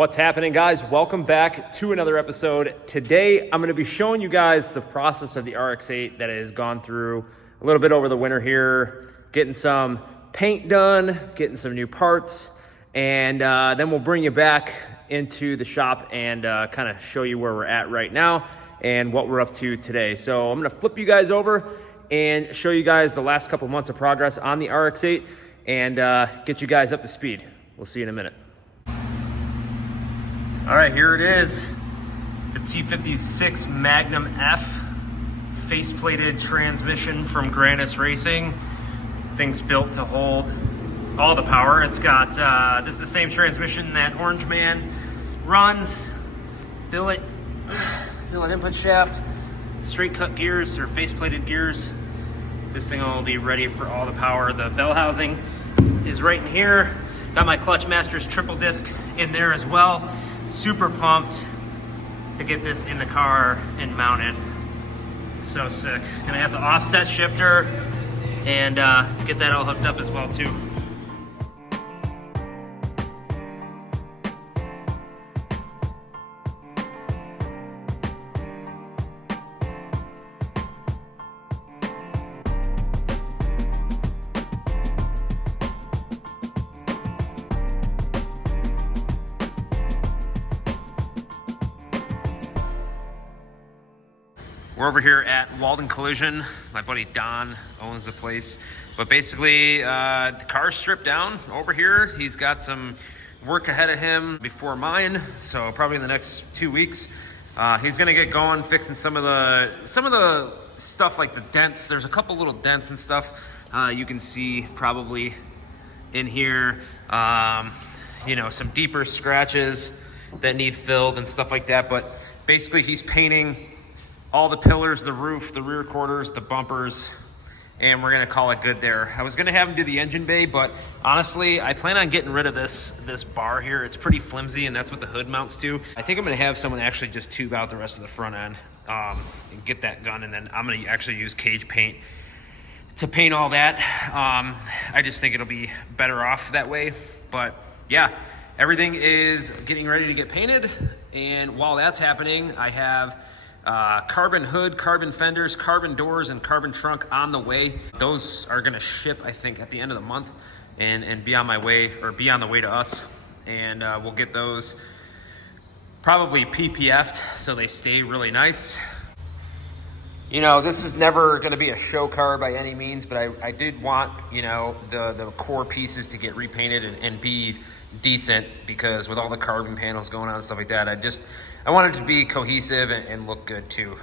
What's happening, guys? Welcome back to another episode. Today, I'm going to be showing you guys the process of the Rx8 that has gone through a little bit over the winter here, getting some paint done, getting some new parts, and then we'll bring you back into the shop and kind of show you where we're at right now and what we're up to today. So I'm going to flip you guys over and show you guys the last couple months of progress on the Rx8 and get you guys up to speed. We'll see you in a minute. All right, here it is, the T56 Magnum F faceplated transmission from Grannas Racing. Thing's built to hold all the power. It's got, this is the same transmission that Orange Man runs. Billet input shaft, straight cut gears or faceplated gears. This thing will be ready for all the power. The Bellhousing is right in here. Got my Clutch Masters triple disc in there as well. Super pumped to get this in the car and mounted. So sick. Gonna have the offset shifter and get that all hooked up as well too. We're over here at Walden Collision. My buddy Don owns the place. But basically, the car's stripped down over here. He's got some work ahead of him before mine, so probably in the next 2 weeks. He's gonna get going, fixing some of the stuff like the dents. There's a couple little dents and stuff you can see probably in here. You know, some deeper scratches that need filled and stuff like that. But basically, he's painting all the pillars, the roof, the rear quarters, the bumpers, and we're gonna call it good there. I was gonna have him do the engine bay, but honestly, I plan on getting rid of this bar here. It's pretty flimsy, and that's what the hood mounts to. I think I'm gonna have someone actually just tube out the rest of the front end and get that done, and then I'm gonna actually use cage paint to paint all that. I just think it'll be better off that way, but yeah, everything is getting ready to get painted, and while that's happening, I have carbon hood, carbon fenders, carbon doors, and carbon trunk on the way. Those are gonna ship, I think, at the end of the month and be on my way, or be on the way to us. And we'll get those probably PPF'd so they stay really nice. You know, this is never gonna be a show car by any means, but I did want, you know, the core pieces to get repainted and be decent, because with all the carbon panels going on and stuff like that, I want it to be cohesive and look good too.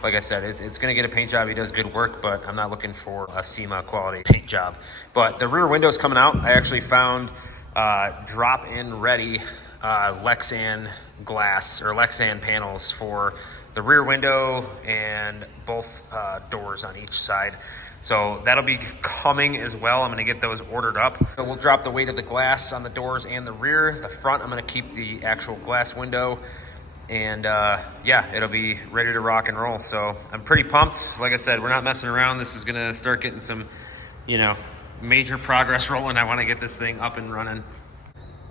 Like I said, it's gonna get a paint job. He does good work, but I'm not looking for a SEMA quality paint job. But the rear window's coming out. I actually found drop-in ready Lexan glass or Lexan panels for the rear window and both doors on each side. So that'll be coming as well. I'm gonna get those ordered up. So we'll drop the weight of the glass on the doors and the rear. The front, I'm gonna keep the actual glass window. And yeah, it'll be ready to rock and roll. So I'm pretty pumped. Like I said, we're not messing around. This is gonna start getting some, you know, major progress rolling. I wanna get this thing up and running.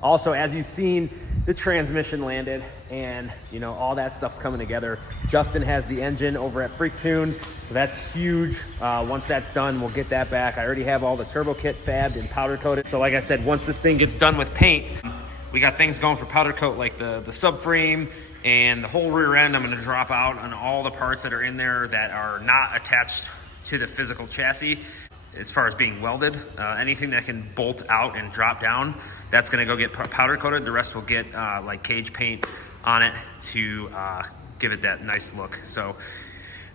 Also, as you've seen, the transmission landed and, you know, all that stuff's coming together. Justin has the engine over at Freak Tune, so that's huge. Once that's done, we'll get that back. I already have all the turbo kit fabbed and powder coated. So like I said, once this thing gets done with paint, we got things going for powder coat, like the subframe and the whole rear end. I'm gonna drop out on all the parts that are in there that are not attached to the physical chassis. As far as being welded, anything that can bolt out and drop down, that's gonna go get powder coated. The rest will get like cage paint on it to give it that nice look. So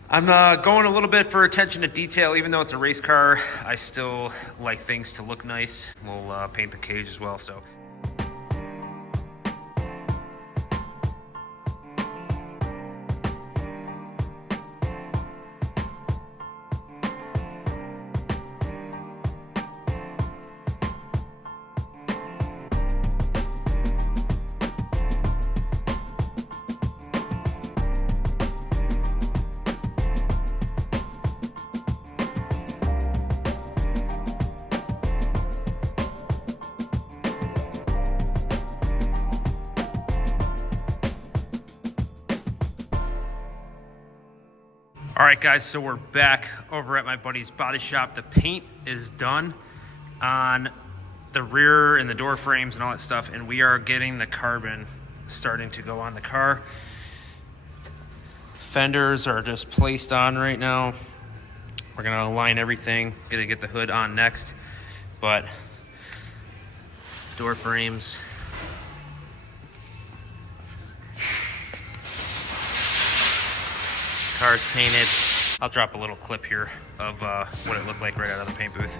I'm going a little bit for attention to detail. Even though it's a race car, I still like things to look nice. We'll paint the cage as well, so. All right, guys, so we're back over at my buddy's body shop. The paint is done on the rear and the door frames and all that stuff, and we are getting the carbon starting to go on the car. Fenders are just placed on right now. We're gonna align everything, gonna get the hood on next, but door frames. Car's painted. I'll drop a little clip here of what it looked like right out of the paint booth.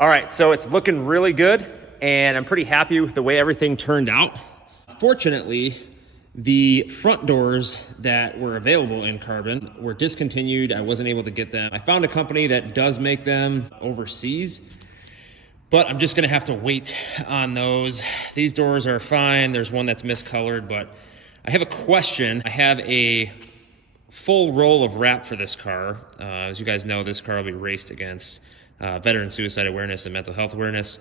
All right, so it's looking really good, and I'm pretty happy with the way everything turned out. Fortunately, the front doors that were available in carbon were discontinued. I wasn't able to get them. I found a company that does make them overseas, but I'm just gonna have to wait on those. These doors are fine. There's one that's miscolored, but I have a question. I have a full roll of wrap for this car. As you guys know, this car will be raced against veteran suicide awareness and mental health awareness.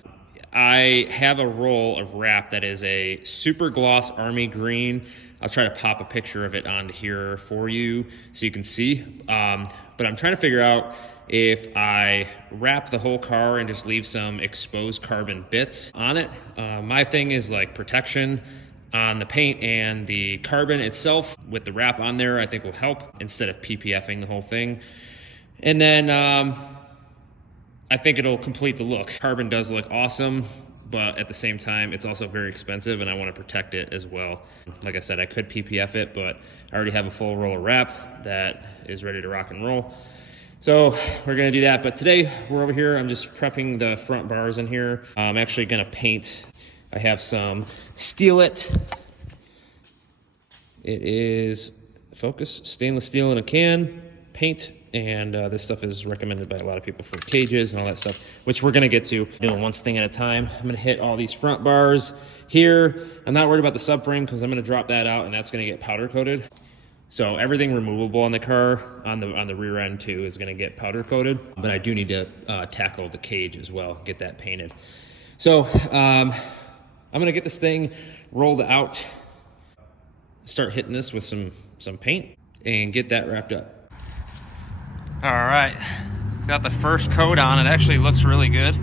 I have a roll of wrap that is a super gloss army green. I'll try to pop a picture of it onto here for you so you can see. But I'm trying to figure out if I wrap the whole car and just leave some exposed carbon bits on it. My thing is like protection on the paint and the carbon itself with the wrap on there, I think will help instead of PPFing the whole thing. And then, I think it'll complete the look. Carbon does look awesome, but at the same time, it's also very expensive and I want to protect it as well. Like I said, I could PPF it, but I already have a full roll of wrap that is ready to rock and roll. So we're gonna do that, but today we're over here. I'm just prepping the front bars in here. I'm actually gonna paint. I have some Steel It. It is, focus, stainless steel in a can, paint. And this stuff is recommended by a lot of people for cages and all that stuff, which we're gonna get to. Doing one thing at a time. I'm gonna hit all these front bars here. I'm not worried about the subframe because I'm gonna drop that out and that's gonna get powder coated. So everything removable on the car, on the rear end too, is gonna get powder coated. But I do need to tackle the cage as well, get that painted. So I'm gonna get this thing rolled out, start hitting this with some paint and get that wrapped up. All right, got the first coat on. It actually looks really good.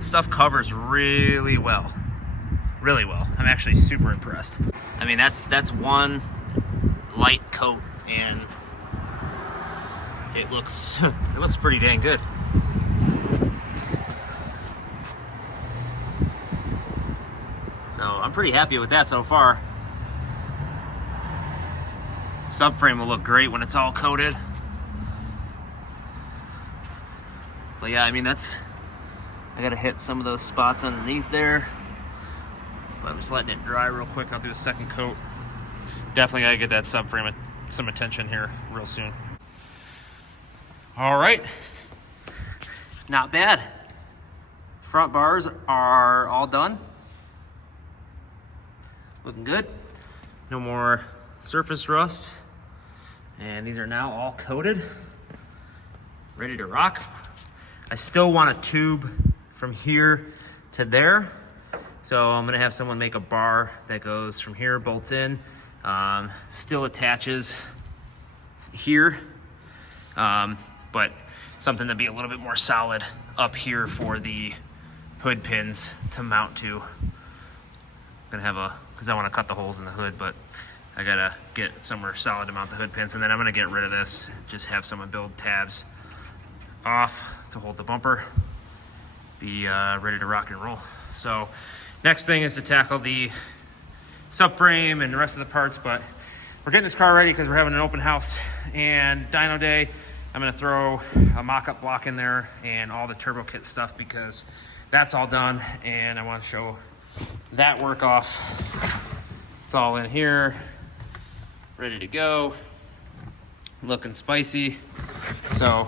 Stuff covers really well, really well. I'm actually super impressed. I mean, that's one light coat and it looks it looks pretty dang good. So I'm pretty happy with that so far. Subframe will look great when it's all coated. But yeah, I mean, I gotta hit some of those spots underneath there. But I'm just letting it dry real quick. I'll do a second coat. Definitely gotta get that subframe some attention here real soon. All right, not bad. Front bars are all done. Looking good. No more surface rust. And these are now all coated, ready to rock. I still want a tube from here to there. So I'm gonna have someone make a bar that goes from here, bolts in, still attaches here, but something to be a little bit more solid up here for the hood pins to mount to. I'm gonna have because I wanna cut the holes in the hood, but I gotta get somewhere solid to mount the hood pins, and then I'm gonna get rid of this, just have someone build tabs off to hold the bumper, be ready to rock and roll. So next thing is to tackle the subframe and the rest of the parts, but we're getting this car ready because we're having an open house and dyno day. I'm gonna throw a mock-up block in there and all the turbo kit stuff because that's all done, and I want to show that work off. It's all in here, ready to go, looking spicy. So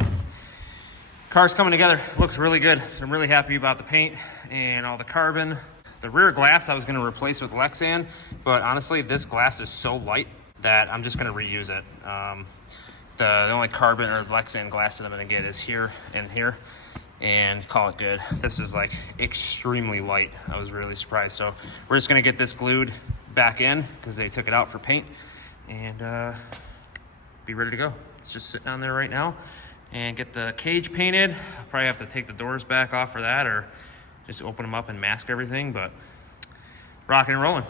car's coming together, looks really good. So I'm really happy about the paint and all the carbon. The rear glass I was gonna replace with Lexan, but honestly, this glass is so light that I'm just gonna reuse it. The only carbon or Lexan glass that I'm gonna get is here and here, and call it good. This is like extremely light. I was really surprised. So we're just gonna get this glued back in because they took it out for paint, and be ready to go. It's just sitting on there right now, and get the cage painted. I'll probably have to take the doors back off for that, or just open them up and mask everything, but rocking and rolling.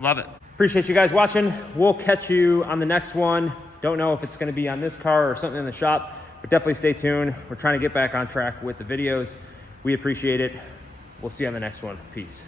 Love it. Appreciate you guys watching. We'll catch you on the next one. Don't know if it's gonna be on this car or something in the shop, but definitely stay tuned. We're trying to get back on track with the videos. We appreciate it. We'll see you on the next one. Peace.